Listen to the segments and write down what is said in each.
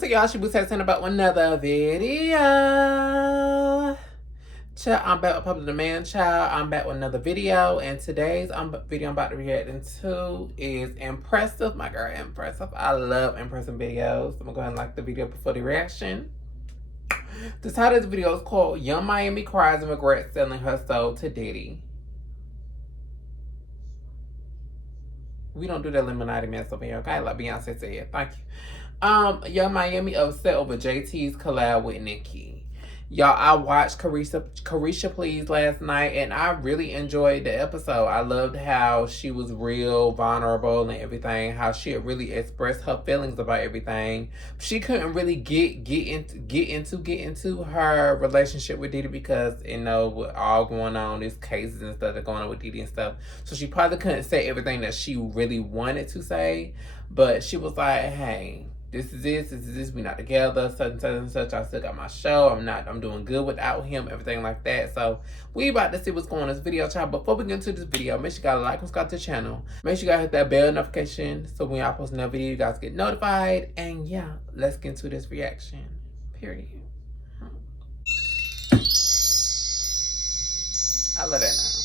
So y'all should be texting about another video. Child, I'm back with Public Demand, child. I'm back with another video, and today's video I'm about to react into is Impressive. My girl, Impressive. I love impressive videos. I'm gonna go ahead and like the video before the reaction. The title of the video is called Young Miami Cries and Regrets Selling Her Soul to Diddy. We don't do that Illuminati mess over here, okay? Like Beyonce said. Thank you. Young Miami upset over JT's collab with Nicki. Y'all, I watched Carisha Please last night, and I really enjoyed the episode. I loved how she was real vulnerable and everything, how she had really expressed her feelings about everything. She couldn't really get into her relationship with Diddy because, you know, with all going on, these cases and stuff that are going on with Diddy and stuff. So she probably couldn't say everything that she really wanted to say, but she was like, hey, this is this, we not together, such and such, I still got my show, I'm doing good without him, everything like that. So we about to see what's going on in this video, child. Before we get into this video, make sure you guys like and subscribe to the channel. Make sure you guys hit that bell notification so when I post another video, you guys get notified. And yeah, let's get into this reaction, period. I love that now.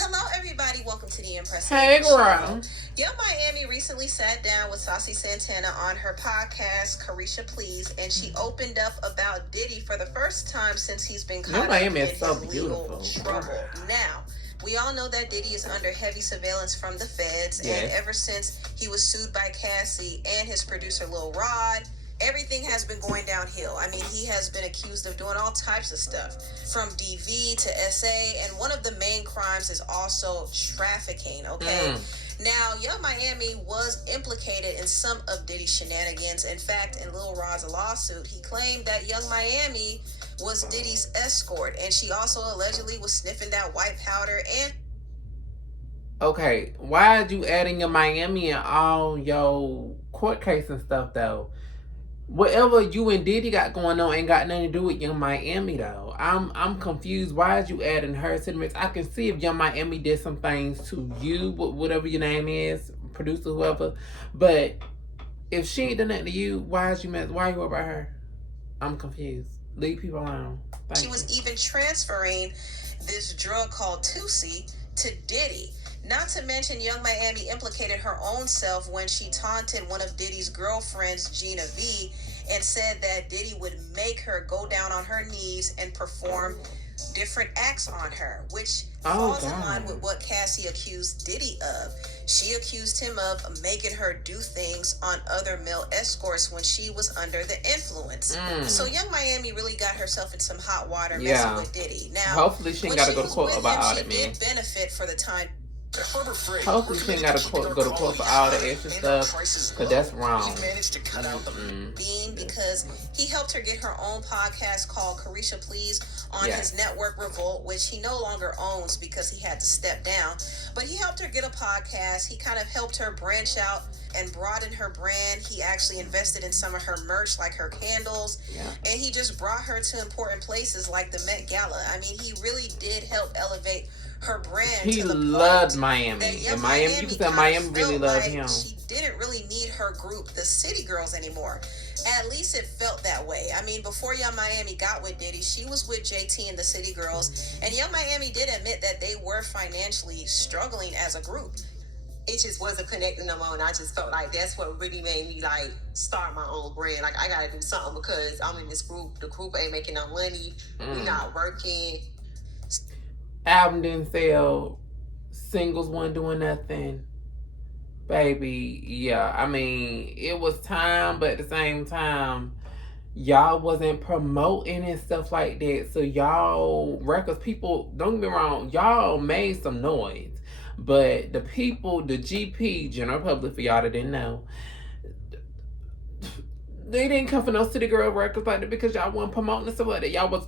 Hello everybody, welcome to the Impressive. Hey girl. Young Miami recently sat down with Saucy Santana on her podcast, Carisha Please, and she opened up about Diddy for the first time since he's been caught up in his legal trouble. Now, we all know that Diddy is under heavy surveillance from the feds, and ever since he was sued by Cassie and his producer Lil Rod, everything has been going downhill. I mean, he has been accused of doing all types of stuff, from DV to SA, and one of the main crimes is also trafficking, okay? Now, Young Miami was implicated in some of Diddy's shenanigans. In fact, in Lil Rod's lawsuit, he claimed that Young Miami was Diddy's escort, and she also allegedly was sniffing that white powder and... Okay, why are you adding your Miami and all your court case and stuff, though? Whatever you and Diddy got going on ain't got nothing to do with Young Miami, though. I'm confused. Why is you adding her to the mix? I can see if Young Miami did some things to you, whatever your name is, producer, whoever. But if she ain't done nothing to you, why you worried about her? I'm confused. Leave people alone. Thank you. Was even transferring this drug called Tusi to Diddy. Not to mention, Young Miami implicated her own self when she taunted one of Diddy's girlfriends, Gina V, and said that Diddy would make her go down on her knees and perform different acts on her, which falls in line with what Cassie accused Diddy of. She accused him of making her do things on other male escorts when she was under the influence. So Young Miami really got herself in some hot water messing with Diddy. Now, hopefully she ain't got to go to court about all that, man. She did benefit for the time. Hopefully she ain't got to go to court for all the extra stuff, because that's wrong. Because he helped her get her own podcast called Carisha Please on his network Revolt, which he no longer owns because he had to step down. But he helped her get a podcast. He kind of helped her branch out and broaden her brand. He actually invested in some of her merch, like her candles, and he just brought her to important places like the Met Gala. I mean, he really did help elevate her brand. He loved Miami, and Miami, you can tell Miami really loved him. She didn't really need her group, the City Girls, anymore. At least it felt that way. I mean, before Young Miami got with Diddy, she was with JT and the City Girls, and Young Miami did admit that they were financially struggling as a group. It just wasn't connecting no more, and I just felt like that's what really made me like start my own brand. Like, I gotta do something because I'm in this group. The group ain't making no money. We not working. Album didn't sell, singles weren't doing nothing, baby. Yeah, I mean, it was time, but at the same time, y'all wasn't promoting and stuff like that. So y'all records, people, don't get me wrong, y'all made some noise, but the people, the GP, general public, for y'all that didn't know, they didn't come for no City Girl records like that because y'all wasn't promoting and stuff like that. Y'all was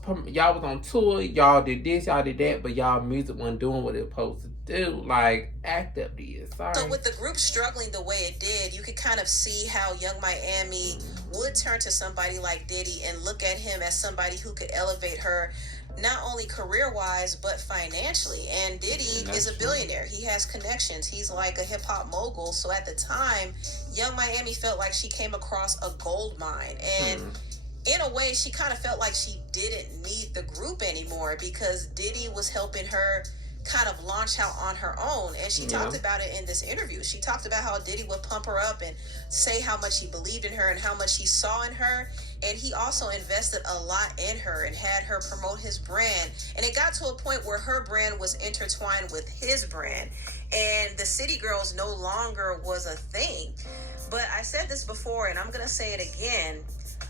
on tour, y'all did this, y'all did that, but y'all music wasn't doing what it was supposed to do, like Act Up did. Sorry. So with the group struggling the way it did, you could kind of see how Young Miami would turn to somebody like Diddy and look at him as somebody who could elevate her, not only career-wise, but financially. And Diddy is a billionaire. He has connections. He's like a hip-hop mogul. So at the time, Young Miami felt like she came across a gold mine. And in a way, she kind of felt like she didn't need the group anymore because Diddy was helping her kind of launch out on her own. And she talked about it in this interview. She talked about how Diddy would pump her up and say how much he believed in her and how much he saw in her. And he also invested a lot in her and had her promote his brand. And it got to a point where her brand was intertwined with his brand. And the City Girls no longer was a thing. But I said this before, and I'm going to say it again.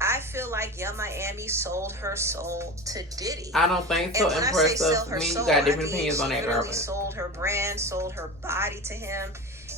I feel like Young Miami sold her soul to Diddy. I don't think so. And when I say sell her you soul, got different opinions on that, girl. She sold her brand, sold her body to him.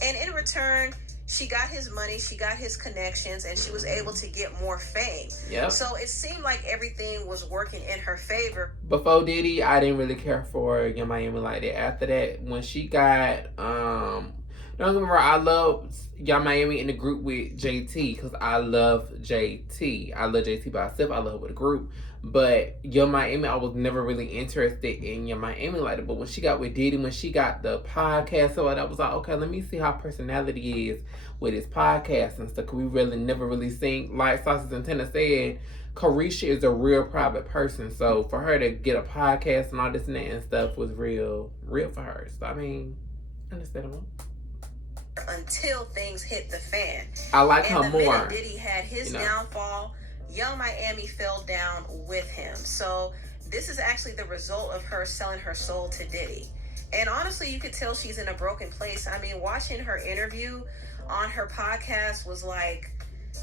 And in return, she got his money, she got his connections, and she was able to get more fame. Yep. So it seemed like everything was working in her favor. Before Diddy, I didn't really care for Young Miami like that. After that, when she got, don't get me wrong, I love Young Miami in the group with JT because I love JT. I love JT by herself. I love her with a group. But Young Miami, I was never really interested in Young Miami like that. But when she got with Diddy, when she got the podcast, so I was like, okay, let me see how personality is with his podcast and stuff. Cause we really never really seen, like Saucy Santana said, Carisha is a real private person. So for her to get a podcast and all this and that and stuff was real for her. So I mean, understandable. Until things hit the fan. I like her and more. Diddy had his downfall. Young Miami fell down with him. So this is actually the result of her selling her soul to Diddy. And honestly, you could tell she's in a broken place. I mean, watching her interview on her podcast was like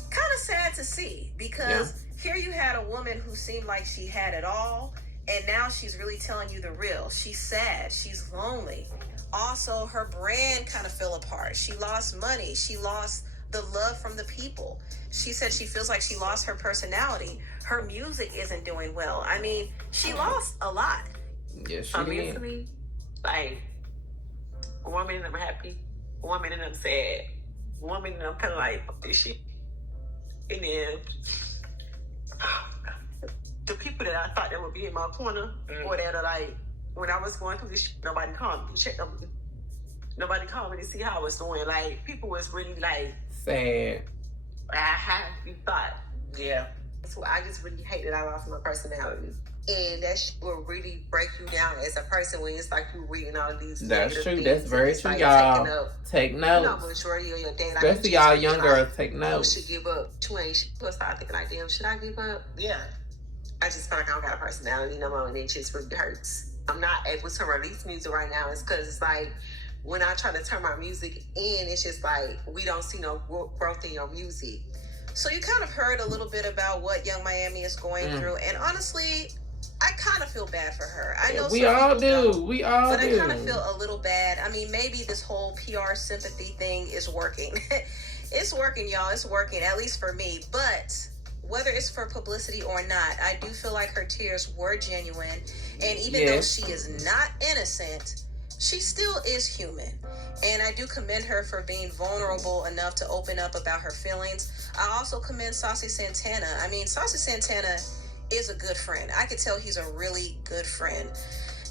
kind of sad to see because here you had a woman who seemed like she had it all. And now she's really telling you the real. She's sad. She's lonely. Also, her brand kind of fell apart. She lost money. She lost the love from the people. She said she feels like she lost her personality. Her music isn't doing well. I mean, she lost a lot. Yes, she did. Mentally, like, one minute I'm happy, one minute I'm sad, one minute I'm kind of like, this shit. And then the people that I thought that would be in my corner, or that are like, when I was going through this shit, nobody called me to check on me. Nobody called me to see how I was doing. Like, people was really like sad. I had you thought, So I just really hate that I lost my personality. And that shit will really break you down as a person when it's like you reading all these. That's true. Things. That's very true, like y'all. Take notes. You know, majority of your day. Like, especially y'all young girls, take notes. You should give up. You ain't start thinking like, damn, should I give up? Yeah. I just feel like I don't got a personality no more, and it just really hurts. I'm not able to release music right now. It's because it's like when I try to turn my music in, it's just like we don't see no growth in your music. So you kind of heard a little bit about what Young Miami is going through, and honestly, I kind of feel bad for her. I know we all do. We all but do. I kind of feel a little bad. I mean, maybe this whole PR sympathy thing is working. It's working, y'all. It's working, at least for me. But whether it's for publicity or not, I do feel like her tears were genuine. And even though she is not innocent, she still is human. And I do commend her for being vulnerable enough to open up about her feelings. I also commend Saucy Santana. I mean, Saucy Santana is a good friend. I could tell he's a really good friend.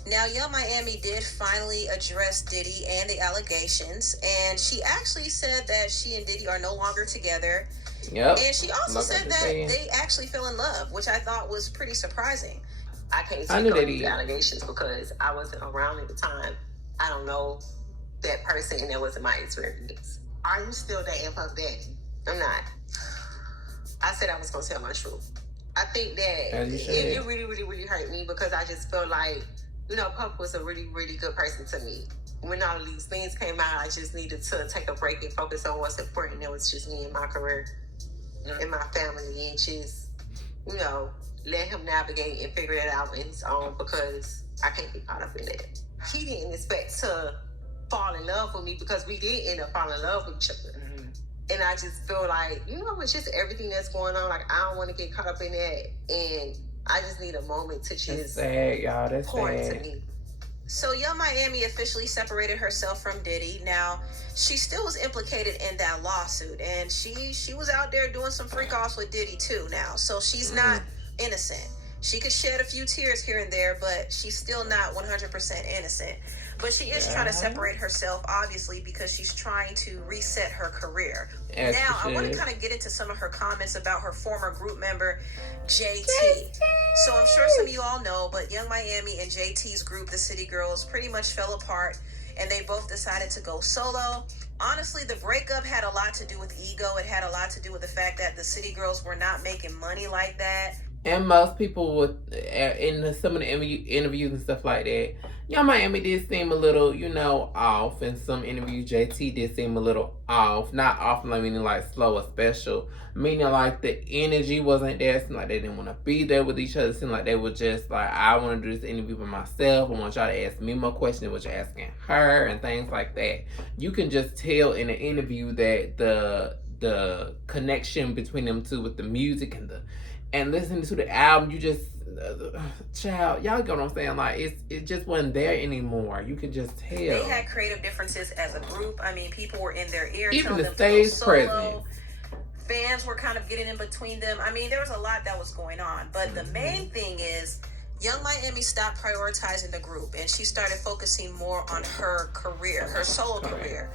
Now, Young Miami did finally address Diddy and the allegations. And she actually said that she and Diddy are no longer together. Yep. And she also said that they actually fell in love, which I thought was pretty surprising. I can't speak on the allegations because I wasn't around at the time. I don't know that person, and that wasn't my experience. Are you still dating Puff Daddy? I'm not. I said I was going to tell my truth. I think that it really, really, really hurt me because I just felt like, you know, Puff was a really, really good person to me. When all of these things came out, I just needed to take a break and focus on what's important. It was just me and my career and my family, and just, you know, let him navigate and figure it out on his own because I can't be caught up in it. He didn't expect to fall in love with me because we did end up falling in love with each other. And I just feel like, you know, it's just everything that's going on. Like, I don't want to get caught up in that. And I just need a moment to just that's sad, y'all. That's pour sad. into me. So Young Miami officially separated herself from Diddy. Now, she still was implicated in that lawsuit. And she was out there doing some freak offs with Diddy too now. So she's not innocent. She could shed a few tears here and there, but she's still not 100% innocent. But she is trying to separate herself, obviously, because she's trying to reset her career. Now, I want to kind of get into some of her comments about her former group member, JT. So I'm sure some of you all know, but Young Miami and JT's group, the City Girls, pretty much fell apart, and they both decided to go solo. Honestly, the breakup had a lot to do with ego. It had a lot to do with the fact that the City Girls were not making money like that. And most people would, in some of the interviews and stuff like that, Young Miami did seem a little, off. In some interviews, JT did seem a little off. Not off, meaning like slow or special. Meaning like the energy wasn't there. It seemed like they didn't want to be there with each other. It seemed like they were just like, I want to do this interview by myself. I want y'all to ask me more questions than what you're asking her and things like that. You can just tell in the interview that the connection between them two with the music and listening to the album, you just, child, y'all get what I'm saying? Like, it just wasn't there anymore. You could just tell. They had creative differences as a group. I mean, people were in their ear. Even the stage presence. Fans were kind of getting in between them. I mean, there was a lot that was going on. But the main thing is, Young Miami stopped prioritizing the group, and she started focusing more on her career, her solo career.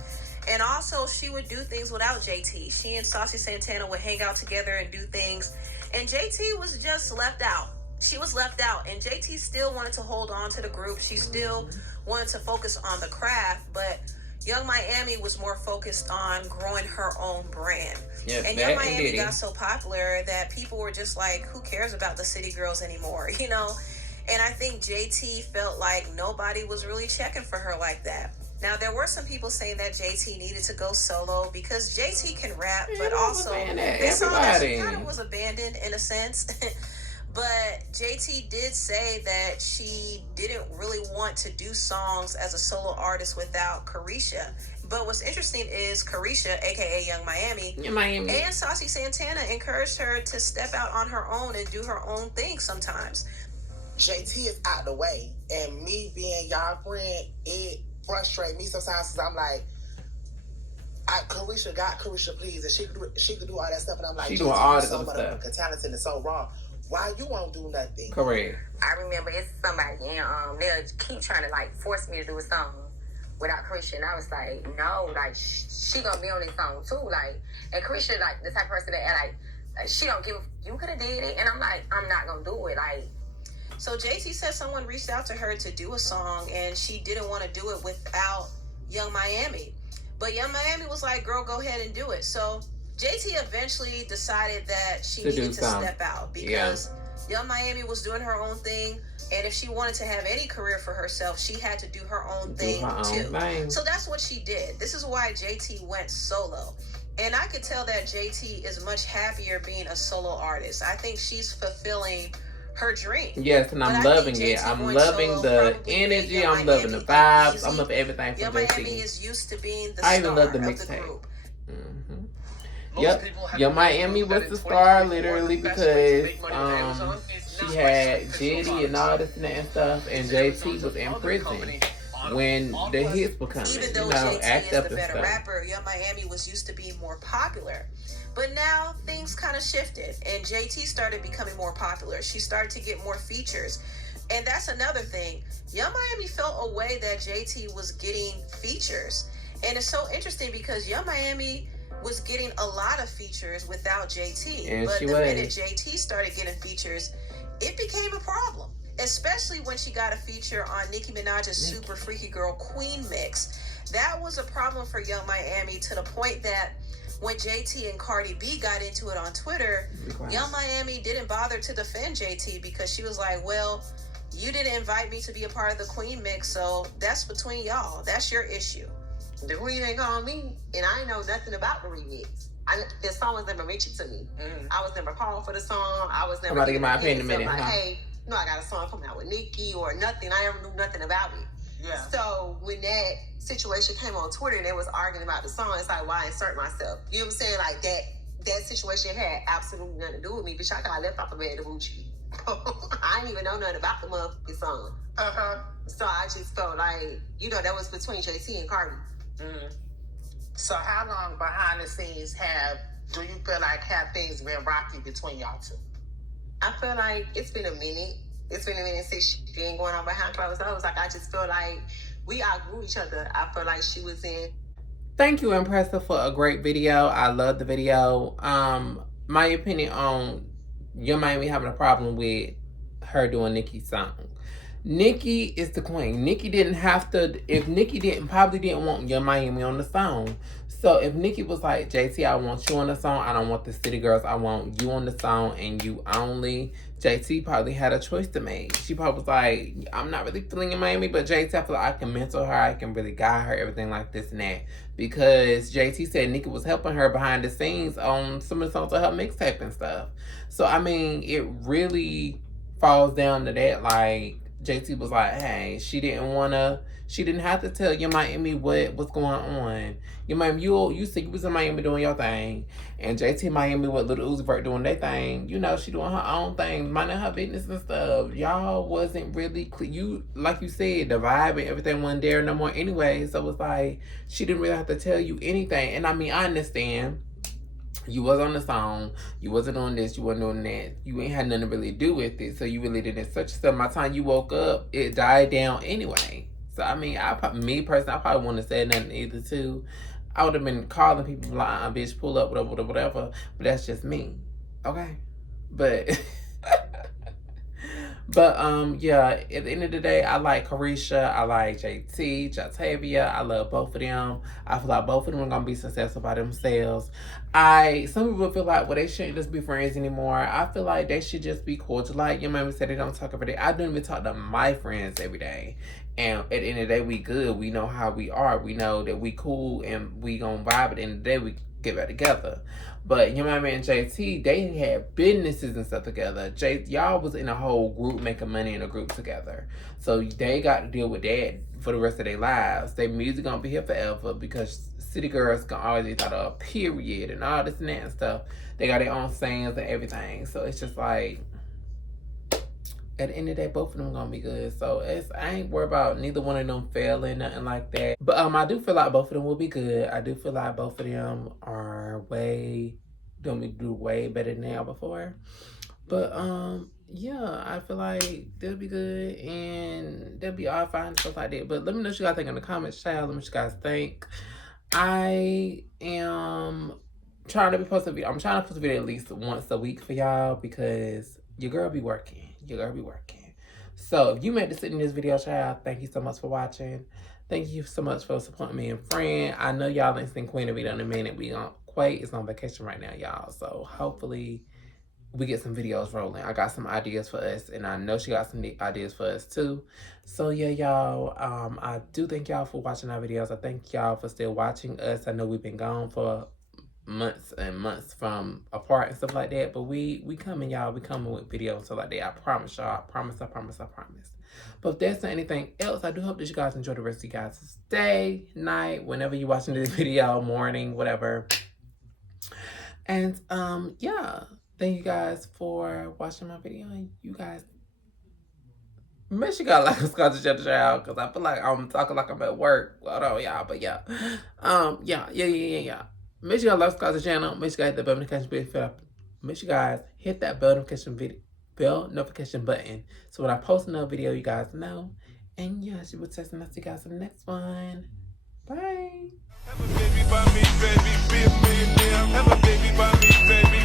And also, she would do things without JT. She and Saucy Santana would hang out together and do things. And JT was just left out. She was left out. And JT still wanted to hold on to the group. She still wanted to focus on the craft. But Young Miami was more focused on growing her own brand. Yes, and Young Miami got so popular that people were just like, who cares about the City Girls anymore, And I think JT felt like nobody was really checking for her like that. Now, there were some people saying that JT needed to go solo because JT can rap, but also this song kind of was abandoned in a sense. But JT did say that she didn't really want to do songs as a solo artist without Carisha. But what's interesting is Carisha, aka Young Miami, and Saucy Santana encouraged her to step out on her own and do her own thing sometimes. JT is out the way, and me being y'all friend, it frustrates me sometimes because I'm like, Carisha Please, and she could do all that stuff, and I'm like, she doing all this so stuff. Talented and so wrong. Why you won't do nothing? Correct. I remember it's somebody, and they'll keep trying to force me to do a song without Carisha, and I was like, no, she gonna be on this song too, and Carisha the type of person that she don't give. You could have did it, and I'm like, I'm not gonna do it, So JT said someone reached out to her to do a song, and she didn't want to do it without Young Miami. But Young Miami was like, girl, go ahead and do it. So JT eventually decided that she needed to step out because Young Miami was doing her own thing. And if she wanted to have any career for herself, she had to do her own thing too. So that's what she did. This is why JT went solo. And I could tell that JT is much happier being a solo artist. I think she's fulfilling her dream. Yes, and I'm loving it. I'm loving the energy. I'm loving the vibes. I'm loving everything from JT. Miami is used to being the star. I even love the mixtape. Yep, Young Miami was the star literally because she had Diddy and all this and stuff, and JT was in prison when the hits were coming. Even though JT is the better rapper, Young Miami was used to being more popular. But now things kind of shifted, and JT started becoming more popular. She started to get more features. And that's another thing. Young Miami felt a way that JT was getting features. And it's so interesting because Young Miami was getting a lot of features without JT. And but the minute JT started getting features, it became a problem. Especially when she got a feature on Nicki Minaj's Super Freaky Girl Queen mix. That was a problem for Young Miami to the point that when JT and Cardi B got into it on Twitter, Young Miami didn't bother to defend JT because she was like, well, you didn't invite me to be a part of the Queen mix, so that's between y'all. That's your issue. The remix on me, and I know nothing about the remix. The song was never mentioned to me. I was never called for the song. I was never. I'm about to get my opinion in a minute. Hey, I got a song coming out with Nicki or nothing. I never knew nothing about it. Yeah. So when that situation came on Twitter and they was arguing about the song, it's like, why insert myself? You know what I'm saying? Like that situation had absolutely nothing to do with me. Bitch, I got left off the bed to Gucci. I didn't even know nothing about the motherfucking song. So I just felt like, that was between JT and Cardi. So how long behind the scenes do you feel like have things been rocky between y'all two? I feel like it's been a minute. It's been a minute since she been going on behind closed doors. Like, I just feel like we outgrew each other. I feel like she was in. Thank you, Impressive, for a great video. I love the video. My opinion on Your Miami having a problem with her doing Nicki's song. Nicki is the queen. Nicki didn't have to. If Nicki probably didn't want Your Miami on the song. So if Nicki was like, JT, I want you on the song. I don't want the City Girls. I want you on the song and you only. JT probably had a choice to make. She probably was like, I'm not really feeling Your Miami, but JT, I feel like I can mentor her. I can really guide her, everything like this and that. Because JT said Nicki was helping her behind the scenes on some of the songs of her mixtape and stuff. So, I mean, it really falls down to that, like, JT was like, hey, she didn't have to tell Your Miami what's going on. Your Miami, you said you was in Miami doing your thing, and JT Miami with Lil Uzi Vert doing their thing. You know, she doing her own thing, minding her business and stuff. Y'all wasn't really like you said, the vibe and everything wasn't there no more anyway. So it's like she didn't really have to tell you anything. And I mean, I understand. You was on the song, you wasn't on this, you wasn't doing that. You ain't had nothing to really do with it, so you really didn't search yourself. By the time you woke up, it died down anyway. So, I mean, me personally, I probably wouldn't have said nothing either, too. I would have been calling people like, bitch, pull up, whatever. But that's just me, okay? But... But, yeah, at the end of the day, I like Carisha, I like JT, Jatavia, I love both of them. I feel like both of them are going to be successful by themselves. Some people feel like, well, they shouldn't just be friends anymore. I feel like they should just be cordial. Like your mama said, they don't talk every day. I don't even talk to my friends every day. And at the end of the day, we good. We know how we are. We know that we cool and we gonna vibe. At the end of the day, we get back together. But your mama and JT, they had businesses and stuff together. Y'all was in a whole group making money in a group together. So they got to deal with that for the rest of their lives. Their music gonna be here forever because City Girls can always be thought of, period, and all this and that and stuff. They got their own sayings and everything. So it's just like, at the end of the day, both of them gonna be good. So I ain't worried about neither one of them failing, nothing like that. But I do feel like both of them will be good. I do feel like both of them are do way better than they are before. But yeah, I feel like they'll be good and they'll be all fine and stuff like that. But let me know what you guys think in the comments, child. Let me know what you guys think. I am trying to post a video. I'm trying to post a video at least once a week for y'all because your girl be working. So if you made this in this video, child, thank you so much for watching. Thank you so much for supporting me and friend. I know y'all ain't seen Queen of Video in a minute. Quay is on vacation right now, y'all. So hopefully we get some videos rolling. I got some ideas for us, and I know she got some ideas for us too. So yeah, y'all, I do thank y'all for watching our videos. I thank y'all for still watching us. I know we've been gone for months and months from apart and stuff like that, but we coming, y'all. We coming with videos and stuff like that. I promise y'all. I promise. But if there's not anything else, I do hope that you guys enjoy the rest of you guys' day, night, whenever you're watching this video, morning, whatever. And yeah, thank you guys for watching my video. And you guys, make sure you got like a Scottish child, because I feel like I'm talking like I'm at work. Hold on, y'all. But yeah, yeah. Make sure you guys like, subscribe to the channel. Make sure you guys hit the bell notification. Make sure you guys hit that bell notification button. So when I post another video, you guys know. And yeah, she will text and I'll see you guys in the next one. Bye. Have a baby by me, baby. Be a millionaire. Have a baby by me, baby.